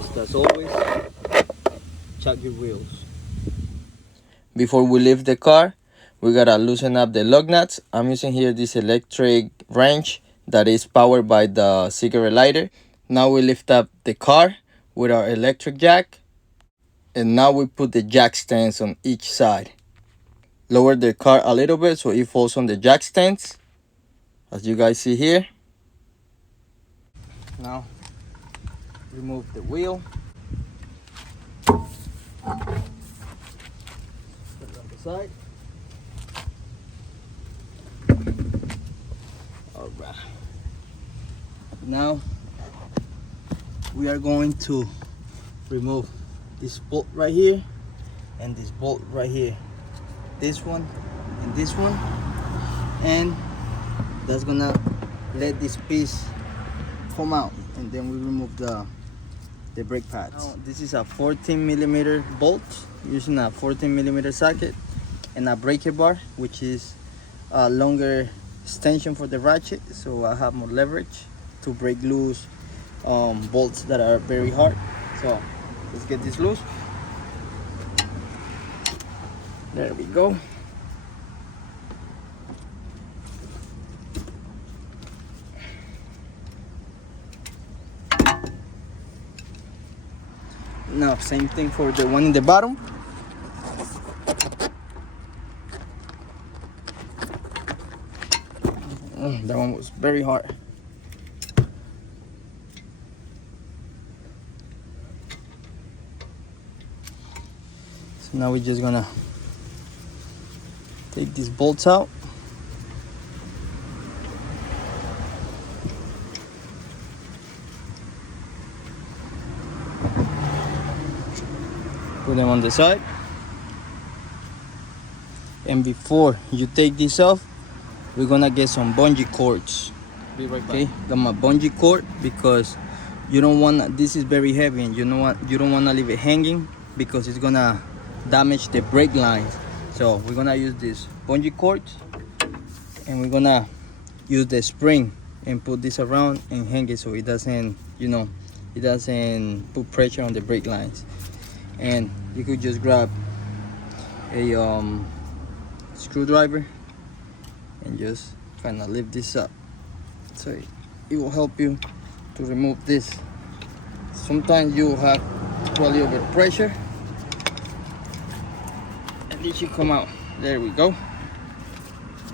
first, as always, check your wheels. Before we leave the car, we gotta loosen up the lug nuts. I'm using here this electric wrench that is powered by the cigarette lighter. Now we lift up the car with our electric jack, and now we put the jack stands on each side. Lower the car a little bit so it falls on the jack stands, as you guys see here. Now remove the wheel. Put it on the side. All right. Now we are going to remove this bolt right here and this bolt right here. This one and this one, and that's gonna let this piece come out, and then we remove the brake pads. Now, this is a 14mm bolt using a 14mm socket and a bracket bar, which is a longer extension for the ratchet, so I have more leverage to break loose bolts that are very hard. So let's get this loose. There we go. Now same thing for the one in the bottom. That one was very hard. So now we're just gonna take these bolts out. Put them on the side. And before you take this off, we're gonna get some bungee cords. Be right back. Okay, got my bungee cord because you don't want, this is very heavy, and you don't want to leave it hanging because it's gonna damage the brake lines. So we're gonna use this bungee cord, and we're gonna use the spring and put this around and hang it so it doesn't, it doesn't put pressure on the brake lines. And you could just grab a screwdriver and just kind of lift this up, so it will help you to remove this. Sometimes you have to put a little bit of pressure and it should come out. There we go.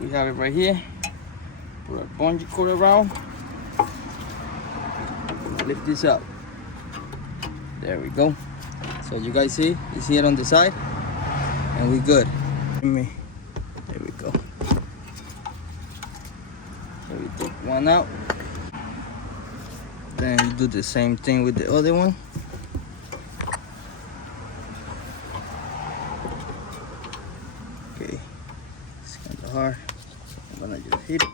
We have it right here. Put our bungee cord around, lift this up. There we go. So you guys see, it's here on the side, and we're good. There we go. So we take one out, then you do the same thing with the other one. Okay, it's kind of hard. I'm gonna just hit it.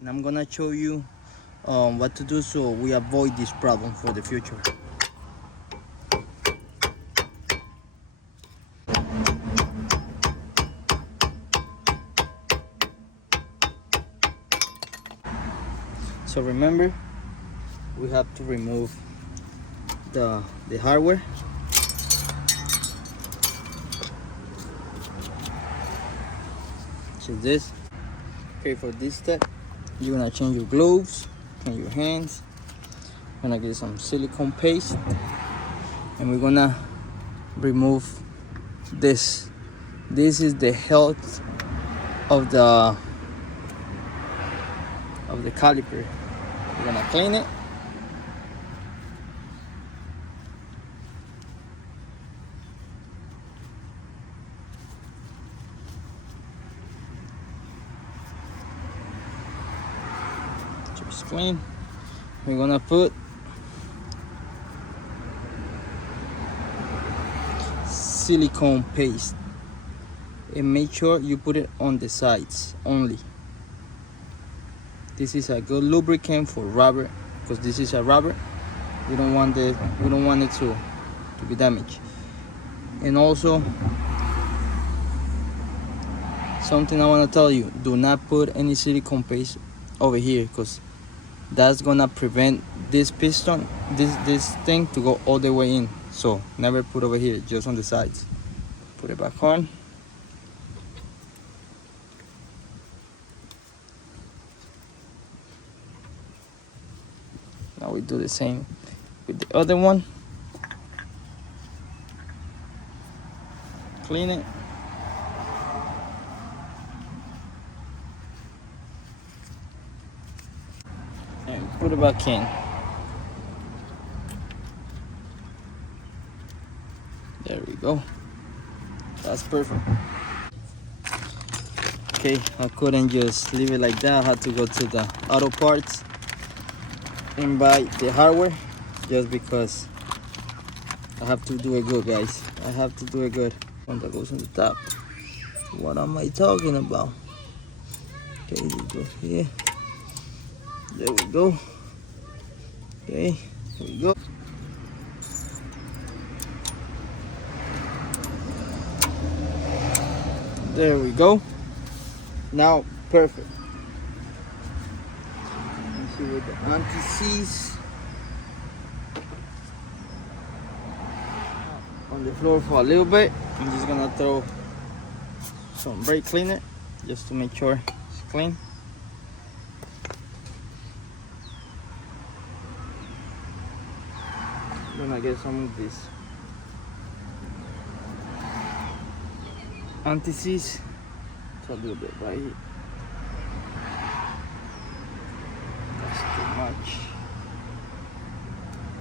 And I'm gonna show you what to do so we avoid this problem for the future. So remember, we have to remove the hardware. So this, okay, for this step, you're gonna change your gloves and your hands. We're gonna get some silicone paste, and we're gonna remove this. This is the health of the caliper. We're gonna clean it. Just clean. We're gonna put silicone paste, and make sure you put it on the sides only. This is a good lubricant for rubber, because this is a rubber. We don't want it to be damaged. And also something I want to tell you, do not put any silicone paste over here, because that's gonna prevent this piston, this thing, to go all the way in. So never put over here, just on the sides. Put it back on. Now we do the same with the other one. Clean it. And put it back in. There we go. That's perfect. Okay, I couldn't just leave it like that. I had to go to the auto parts and buy the hardware, just because I have to do it good, guys. I have to do it good. One that goes on the top. What am I talking about? Okay, it goes here. There we go. Okay, here we go. There we go. Now, perfect. Let's see with the anti-seize on the floor for a little bit. I'm just gonna throw some brake cleaner just to make sure it's clean. I'm gonna get some of this anti-seize. A little bit right here. That's too much.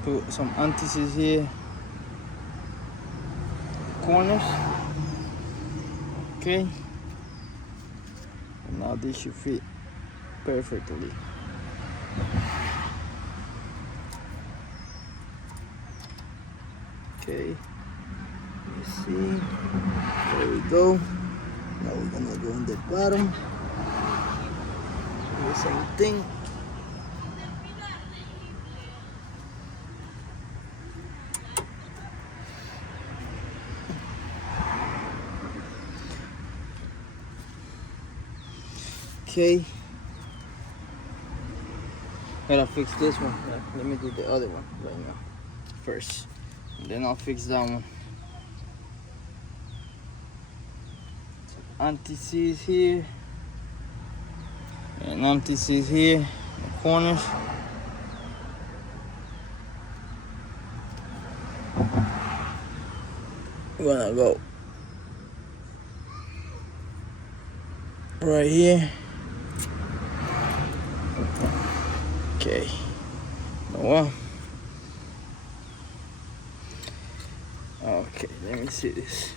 Put some anti-seize here. Corners. Okay. And now this should fit perfectly. Okay. Let's see. There we go. Now we're gonna go on the bottom. Do the same thing. Okay. Gotta fix this one. Let me do the other one right now first, and then I'll fix that one. Anti-seize here and anti-seize here in the corners. We're gonna go right here. Okay. Well, okay, let me see this.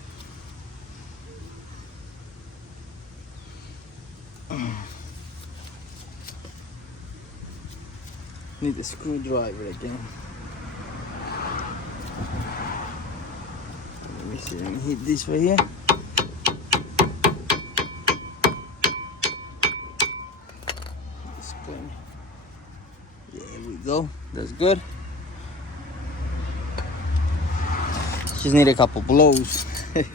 Need a screwdriver again. Let me see, let me hit this right here. It's clean. There we go, that's good. Just need a couple blows. Okay.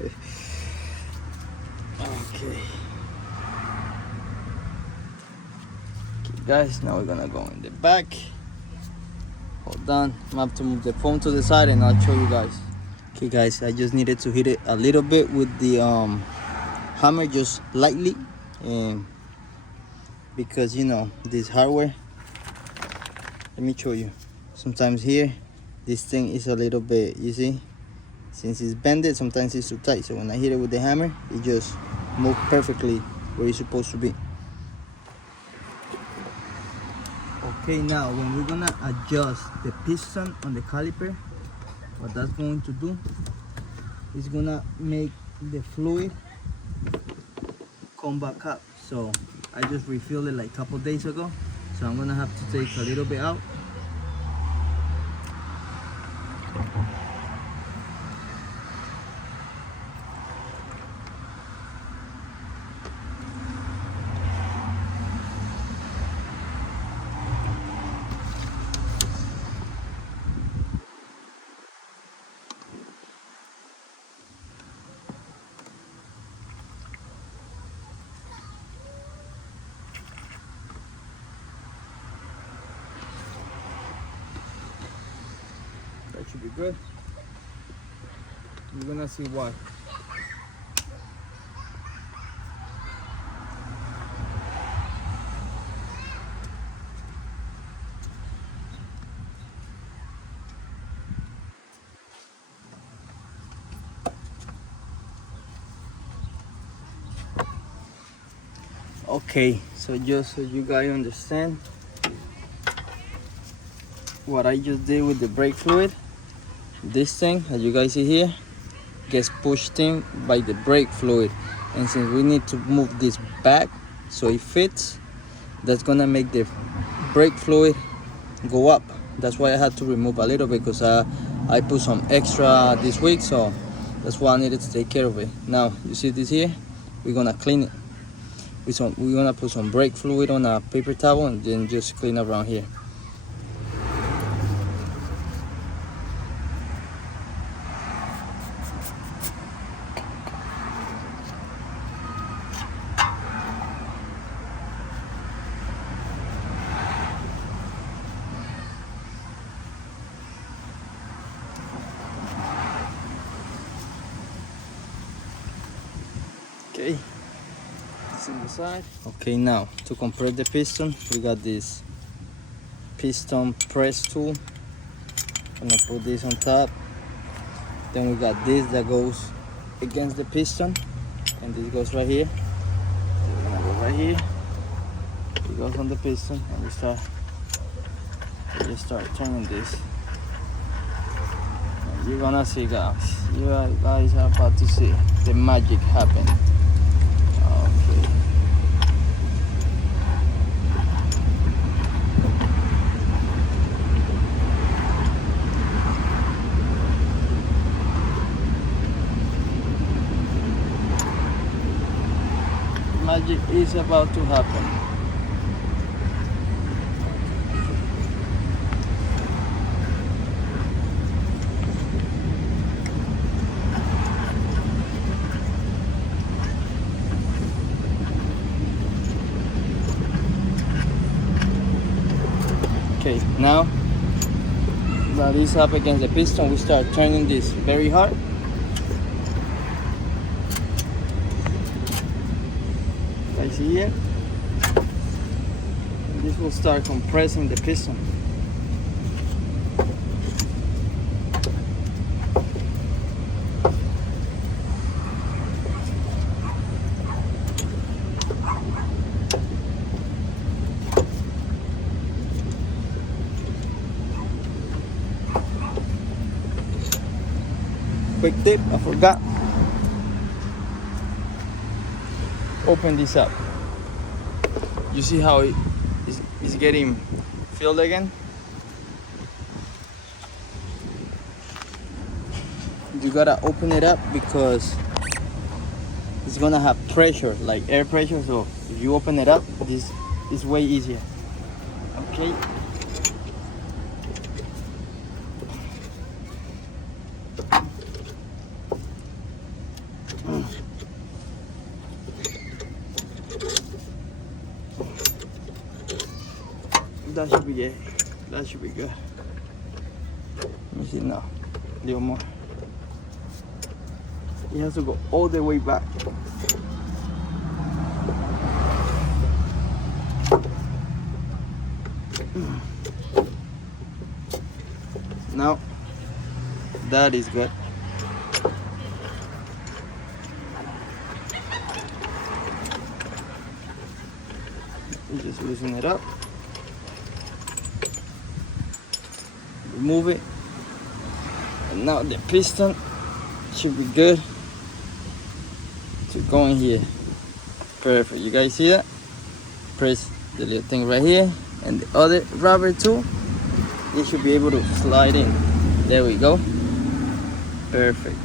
Guys, now we're gonna go in the back. Hold on, I'm gonna have to move the phone to the side and I'll show you guys. Okay guys, I just needed to hit it a little bit with the hammer, just lightly, and because you know this hardware, let me show you. Sometimes here this thing is a little bit, you see, since it's bended, sometimes it's too tight. So when I hit it with the hammer, it just moves perfectly where it's supposed to be. Okay, now when we're gonna adjust the piston on the caliper, what that's going to do is gonna make the fluid come back up. So I just refilled it like a couple days ago, so I'm gonna have to take a little bit out. be good. You're gonna see why. Okay, so just so you guys understand what I just did with the brake fluid, this thing, as you guys see here, gets pushed in by the brake fluid, and since we need to move this back so it fits, that's gonna make the brake fluid go up. That's why I had to remove a little bit, because I put some extra this week, so that's why I needed to take care of it. Now you see this here, we're gonna clean it with we're gonna put some brake fluid on a paper towel and then just clean around here. Okay, this on the side. Okay, now to compress the piston, we got this piston press tool. I'm gonna put this on top. Then we got this that goes against the piston, and this goes right here. So we're gonna go right here. It goes on the piston, and we just start turning this. And you're gonna see, guys. You guys are about to see the magic happen. Okay. Magic is about to happen. Okay, now that is up against the piston, we start turning this very hard. Like see here, and this will start compressing the piston. Quick tip, I forgot. Open this up. You see how it's getting filled again? You gotta open it up because it's gonna have pressure, like air pressure. So if you open it up, this is way easier. Okay. That should be it. That should be good. Let me see now. A little more. It has to go all the way back. Now that is good. You just loosen it up. Remove it, and now the piston should be good to go in here. Perfect. You guys see that? Press the little thing right here, and the other rubber too, it should be able to slide in. There we go. Perfect.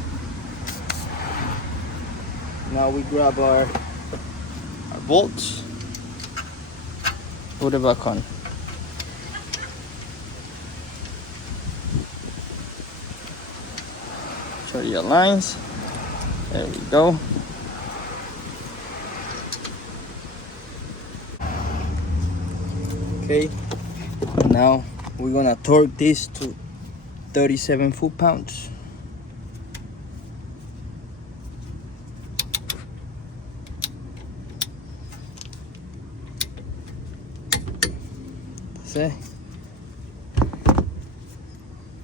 Now we grab our bolts, put it back on. Show your lines. There we go. Okay, now we're gonna torque this to 37 foot-pounds. That's it.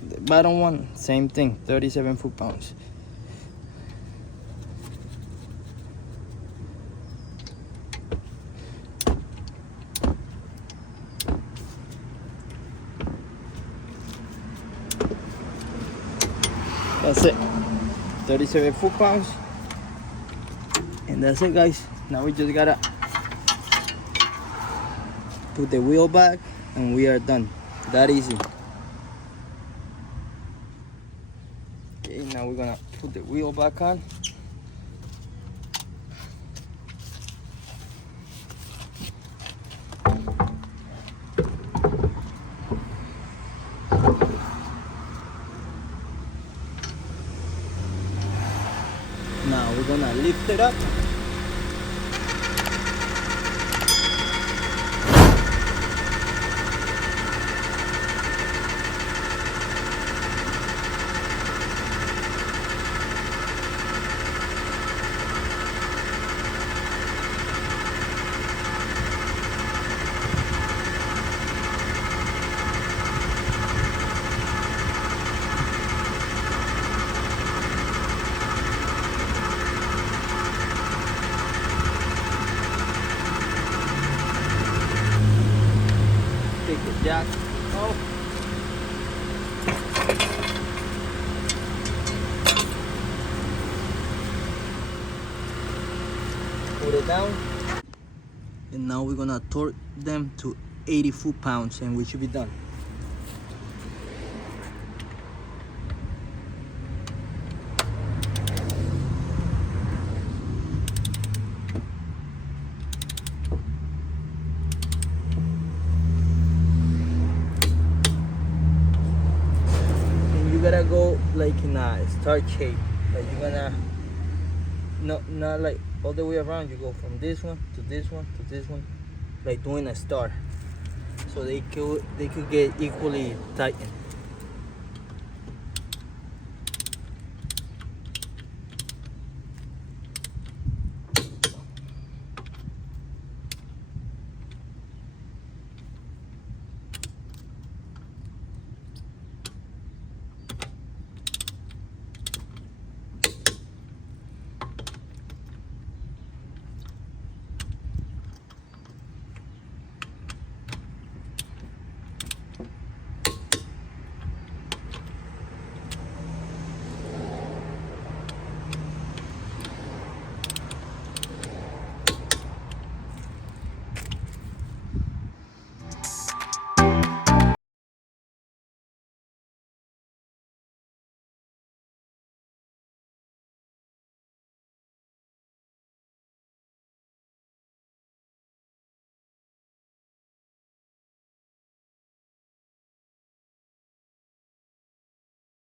The bottom one, same thing, 37 foot-pounds. That's it, 37 foot-pounds. And that's it, guys. Now we just gotta put the wheel back and we are done. That easy. Okay, now we're gonna put the wheel back on. Now we're gonna lift it up. Take the jack off. Put it down. And now we're gonna torque them to 80 foot-pounds and we should be done. You gotta go like in a star shape. Like you're gonna not like all the way around. You go from this one to this one to this one, like doing a star, so they could get equally tightened.